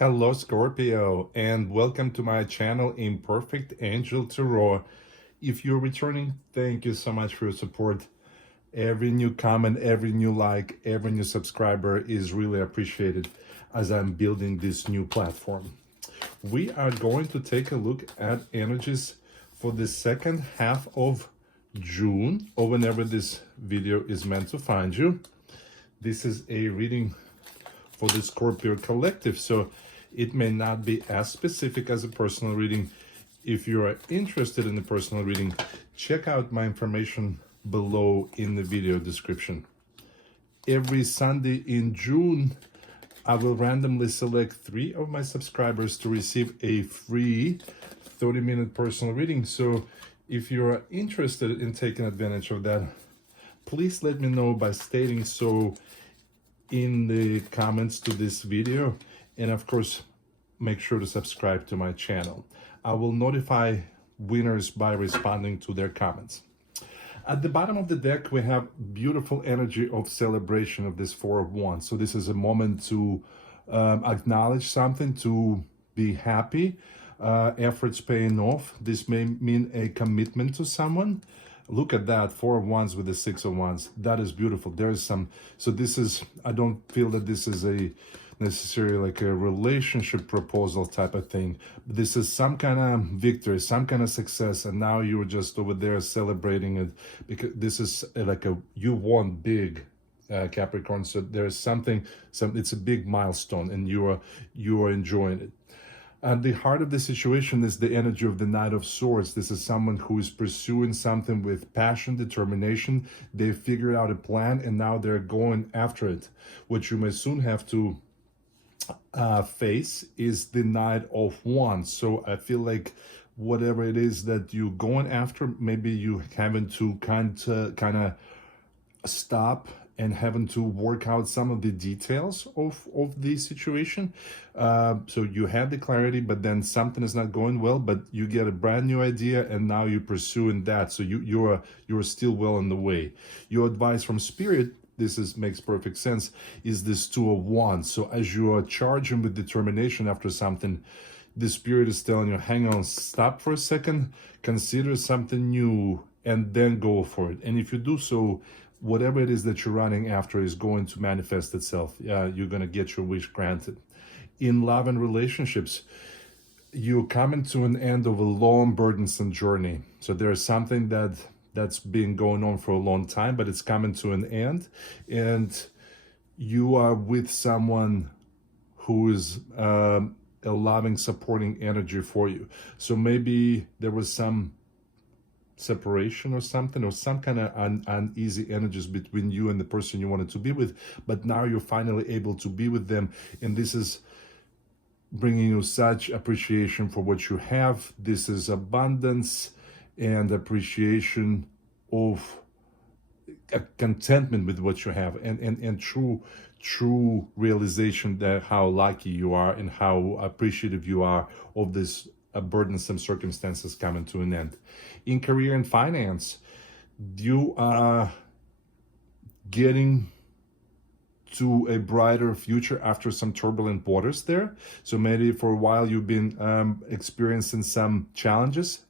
Hello Scorpio, and welcome to my channel Imperfect Angel Tarot. If you're returning, thank you so much for your support. Every new comment, every new like, every new subscriber is really appreciated as I'm building this new platform. We are going to take a look at energies for the second half of June, or whenever this video is meant to find you. This is a reading for the Scorpio collective, so it may not be as specific as a personal reading. If you are interested in the personal reading, check out my information below in the video description. Every Sunday in June, I will randomly select 3 of my subscribers to receive a free 30-minute personal reading. So if you are interested in taking advantage of that, please let me know by stating so in the comments to this video, and of course make sure to subscribe to my channel. I will notify winners by responding to their comments. At the bottom of the deck we have beautiful energy of celebration of this Four of Wands. So this is a moment to acknowledge something, to be happy, efforts paying off. This may mean a commitment to someone. Look at that, Four of Wands with the Six of Wands. That is beautiful. There is some, so this is, I don't feel that this is a necessarily like a relationship proposal type of thing. This is some kind of victory, some kind of success, and now you're just over there celebrating it, because this is like a, you won big, Capricorn. So there's something, it's a big milestone, and you are enjoying it. At the heart of the situation is the energy of the Knight of Swords. This is someone who is pursuing something with passion, determination. They figured out a plan and now they're going after it. What you may soon have to face is the Knight of Wands. So I feel like whatever it is that you're going after, maybe you having to kind of stop and having to work out some of the details of the situation. So you have the clarity, but then something is not going well, but you get a brand new idea and now you're pursuing that. So you're still well on the way. Your advice from Spirit, makes perfect sense, is this Two of Wands. So as you are charging with determination after something, the Spirit is telling you, hang on, stop for a second, consider something new, and then go for it. And if you do so, whatever it is that you're running after is going to manifest itself. You're going to get your wish granted. In love and relationships, you're coming to an end of a long, burdensome journey. So there's something that's been going on for a long time, but it's coming to an end, and you are with someone who is a loving, supporting energy for you. So maybe there was some separation or something, or some kind of uneasy energies between you and the person you wanted to be with, but now you're finally able to be with them, and this is bringing you such appreciation for what you have. This is abundance and appreciation of contentment with what you have, and true realization that how lucky you are and how appreciative you are of this burdensome circumstances coming to an end. In career and finance, you are getting to a brighter future after some turbulent waters there. So maybe for a while you've been experiencing some challenges.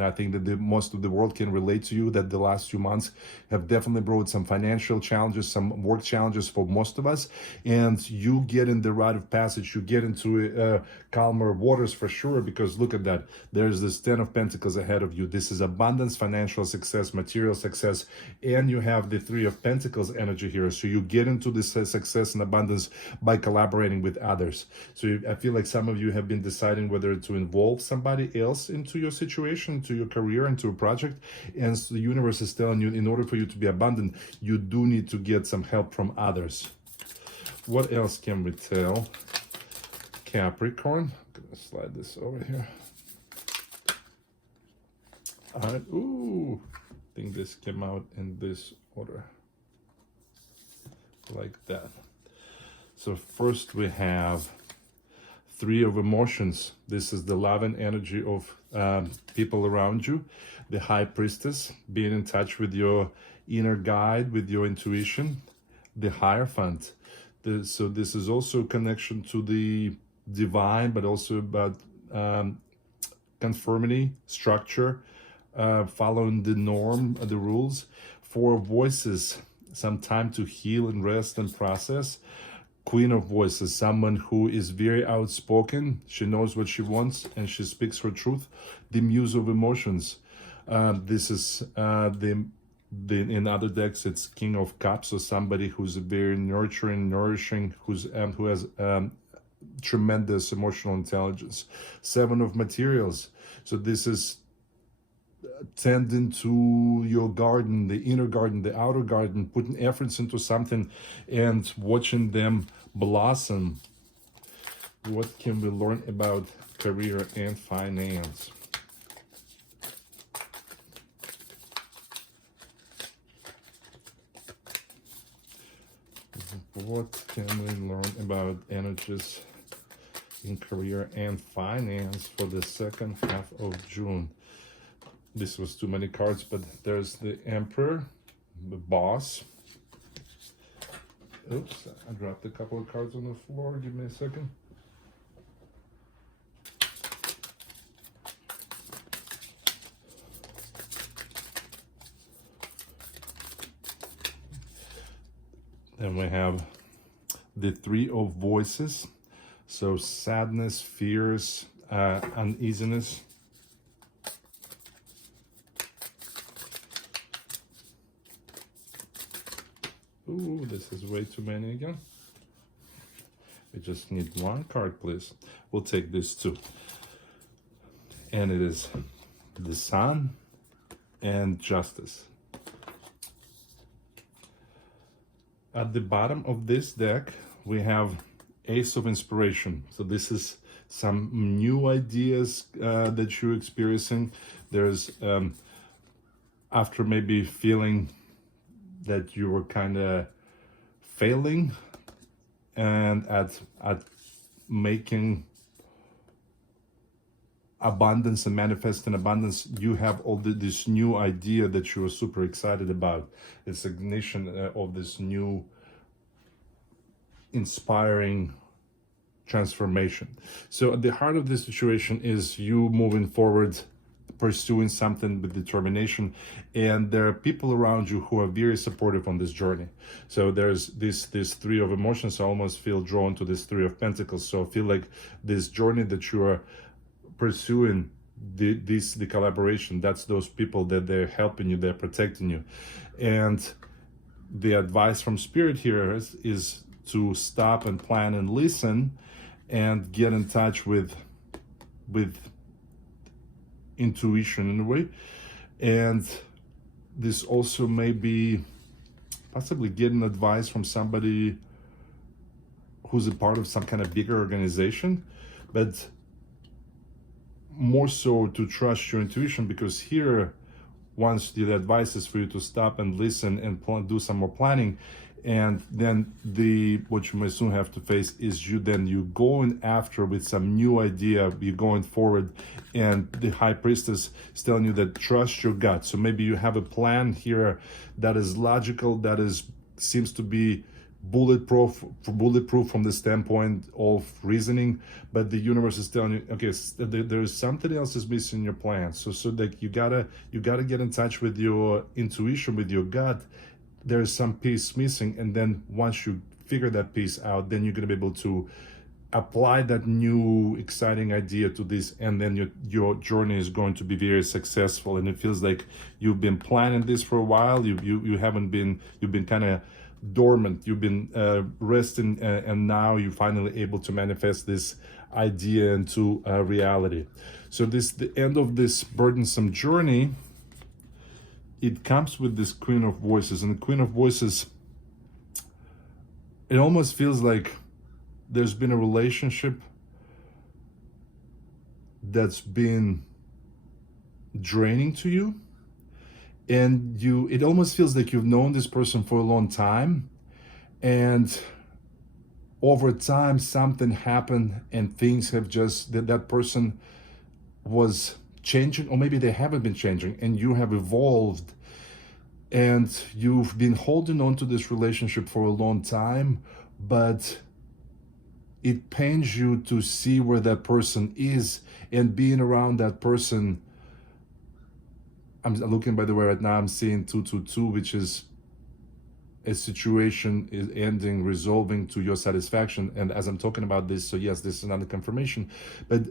I think that most of the world can relate to you that the last few months have definitely brought some financial challenges, some work challenges for most of us, and you get in the rite of passage. You get into calmer waters for sure, because look at that. There's this 10 of Pentacles ahead of you. This is abundance, financial success, material success, and you have the 3 of Pentacles energy here. So you get into this success and abundance by collaborating with others. So I feel like some of you have been deciding whether to involve somebody else into your situation, to your career, into a project, and so the universe is telling you, in order for you to be abundant, you do need to get some help from others. What else can we tell Capricorn? I'm gonna slide this over here. All right. Ooh, I think this came out in this order, like that. So first we have 3 of emotions. This is the love and energy of people around you. The High Priestess, being in touch with your inner guide, with your intuition. The Hierophant, So this is also a connection to the divine, but also about conformity, structure, following the norm, the rules. 4 voices, some time to heal and rest and process. Queen of voices, someone who is very outspoken. She knows what she wants and she speaks her truth. The muse of emotions. This is in other decks, it's King of Cups, so somebody who's very nurturing, nourishing, who has tremendous emotional intelligence. 7 of materials. So this is tending to your garden, the inner garden, the outer garden, putting efforts into something and watching them blossom. What can we learn about career and finance? What can we learn about energies in career and finance for the second half of June? This was too many cards, but there's the Emperor, the Boss. Oops, I dropped a couple of cards on the floor. Give me a second. Then we have the 3 of Voices. So sadness, fears, uneasiness. Ooh, this is way too many again. We just need 1 card, please. We'll take this too. And it is the Sun and Justice. At the bottom of this deck, we have Ace of Inspiration. So this is some new ideas that you're experiencing. There's, after maybe feeling that you were kind of failing and at making abundance and manifesting abundance, you have all this new idea that you are super excited about. It's ignition of this new inspiring transformation. So at the heart of this situation is you moving forward, pursuing something with determination, and there are people around you who are very supportive on this journey. So there's this 3 of emotions. I almost feel drawn to this 3 of pentacles. So I feel like this journey that you are pursuing, the collaboration, that's those people that they're helping you, they're protecting you. And the advice from Spirit here is to stop and plan and listen and get in touch with intuition in a way. And this also may be possibly getting advice from somebody who's a part of some kind of bigger organization, but more so to trust your intuition, because here, once the advice is for you to stop and listen and do some more planning, and then what you may soon have to face is you going after with some new idea, you're going forward, and the High Priestess is telling you that trust your gut. So maybe you have a plan here that is logical, that seems to be bulletproof from the standpoint of reasoning, but the universe is telling you, okay, there's something else is missing in your plan. So that you gotta get in touch with your intuition, with your gut. There's some piece missing, and then once you figure that piece out, then you're going to be able to apply that new exciting idea to this, and then your journey is going to be very successful. And it feels like you've been planning this for a while. You've been kind of dormant, you've been resting, and now you're finally able to manifest this idea into reality. So the end of this burdensome journey, it comes with this Queen of Voices. And the Queen of Voices, it almost feels like there's been a relationship that's been draining to you, and it almost feels like you've known this person for a long time, and over time something happened and things have just, that person was changing, or maybe they haven't been changing, and you have evolved, and you've been holding on to this relationship for a long time, but it pains you to see where that person is, and being around that person. I'm looking, by the way, right now I'm seeing 222, which is a situation is ending, resolving to your satisfaction. And as I'm talking about this, so yes, this is another confirmation, but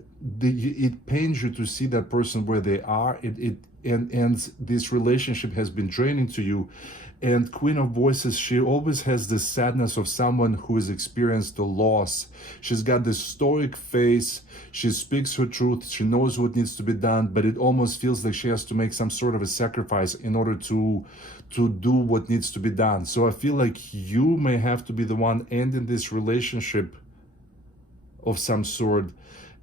it pains you to see that person where they are. And this relationship has been draining to you. And Queen of Voices, she always has this sadness of someone who has experienced the loss. She's got this stoic face. She speaks her truth. She knows what needs to be done, but it almost feels like she has to make some sort of a sacrifice in order to do what needs to be done. So I feel like you may have to be the one ending this relationship of some sort,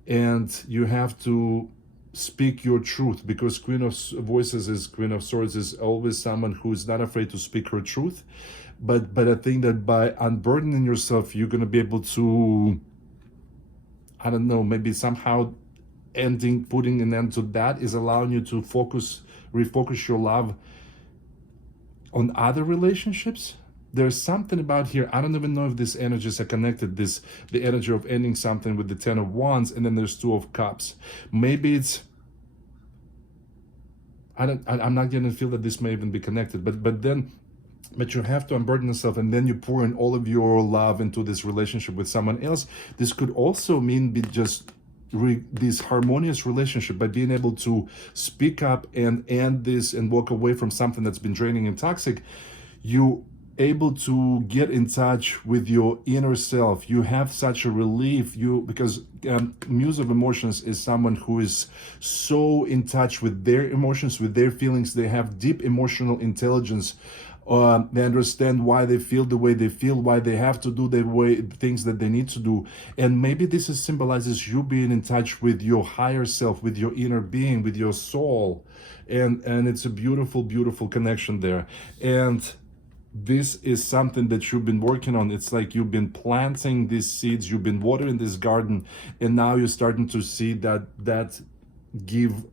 and you have to speak your truth, because Queen of Voices is Queen of Swords is always someone who is not afraid to speak her truth. But I think that by unburdening yourself, you're going to be able to, I don't know, maybe somehow putting an end to that is allowing you to refocus your love on other relationships. There's something about here, I don't even know if these energies are connected, the energy of ending something with the 10 of Wands, and then there's 2 of Cups. Maybe it's, I'm not going to feel that this may even be connected, but you have to unburden yourself, and then you pour in all of your love into this relationship with someone else. This could also mean this harmonious relationship, by being able to speak up and end this and walk away from something that's been draining and toxic. You able to get in touch with your inner self. You have such a relief, because Muse of Emotions is someone who is so in touch with their emotions, with their feelings. They have deep emotional intelligence. They understand why they feel the way they feel, why they have to do the things that they need to do. And maybe this symbolizes you being in touch with your higher self, with your inner being, with your soul. And it's a beautiful, beautiful connection there. And this is something that you've been working on. It's like you've been planting these seeds, you've been watering this garden, and now you're starting to see that give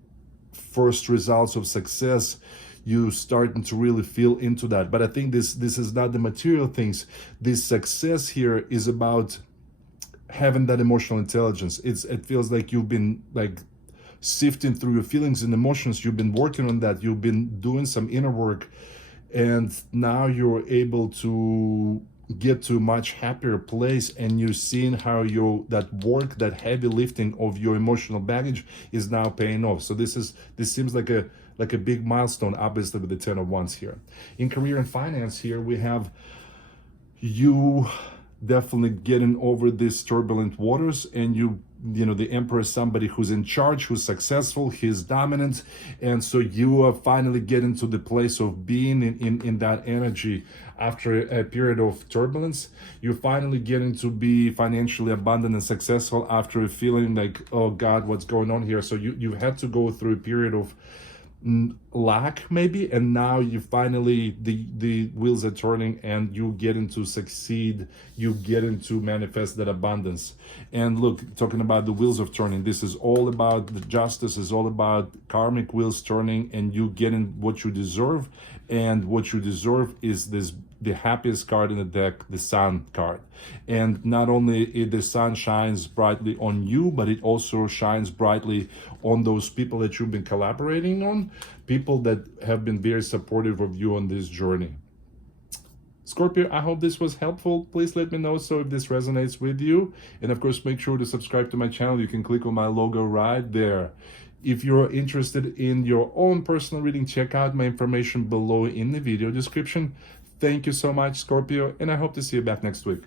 first results of success. You starting to really feel into that. But I think this is not the material things. This success here is about having that emotional intelligence. It feels like you've been like sifting through your feelings and emotions. You've been working on that. You've been doing some inner work, and now you're able to get to a much happier place, and you're seeing how that work, that heavy lifting of your emotional baggage is now paying off. So this seems like a big milestone, obviously, with the 10 of Wands here. In career and finance here, we have you definitely getting over these turbulent waters, and you know, the Emperor is somebody who's in charge, who's successful, he's dominant, and so you are finally getting to the place of being in that energy after a period of turbulence. You're finally getting to be financially abundant and successful after feeling like, oh God, what's going on here? So you had to go through a period of lack maybe, and now you finally, the wheels are turning, and you getting to succeed, you getting to manifest that abundance. And look, talking about the wheels of turning, this is all about the justice, is all about karmic wheels turning, and you getting what you deserve. And what you deserve is the happiest card in the deck, the Sun card. And not only the sun shines brightly on you, but it also shines brightly on those people that you've been collaborating on, people that have been very supportive of you on this journey. Scorpio, I hope this was helpful. Please let me know so if this resonates with you. And of course, make sure to subscribe to my channel. You can click on my logo right there. If you're interested in your own personal reading, check out my information below in the video description. Thank you so much, Scorpio, and I hope to see you back next week.